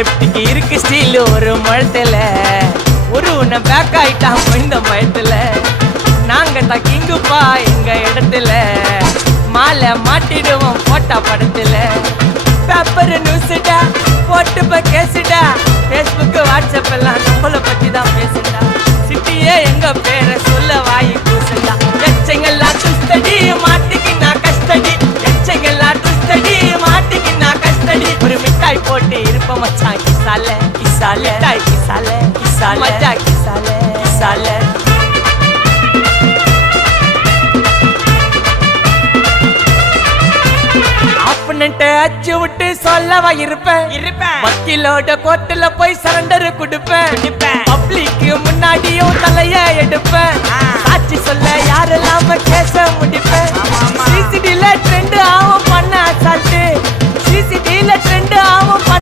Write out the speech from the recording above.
லெப்டுக்கு இருக்கு ஸ்டீல் ஒரு முழத்துல ஒரு உன்னை பேக் ஆயிட்டான் இந்த பயத்துல நாங்க தான் கிங்குப்பா எங்க இடத்துல மாலை மாட்டிடுவோம் போட்டா படத்துல பேப்பர் நியூஸ்டா போட்டு கேசுடா Facebook வாட்ஸ்அப் எல்லாம் நம்மள பத்தி தான் பேசுடா சிட்டியே எங்க பேரை சொல்ல வாய் கூசுடா எச்சங்கெல்லாம் துஸ்தடி மாட்டிக்கு நான் கஸ்டடி எச்சங்கெல்லாம் துஸ்தடி மாட்டிக்கு நான் கஸ்டடி ஒரு மிட்டாய் போட்டு இருப்ப மச்சான் கிசால கிசால மிட்டாய் கிசால கிசால மச்சா கிசால கிசால அச்சு விட்டு சொல்லவா இருப்பேன் வக்கீலோட கோர்ட்டுல போய் சரண்டர் கொடுப்பேன் பப்ளிக்கு முன்னாடியும் தலைய எடுப்பேன் சாட்சி சொல்ல யாரெல்லாம் கேச முடிப்பேன் சிசிடில ட்ரெண்ட் ஆகும்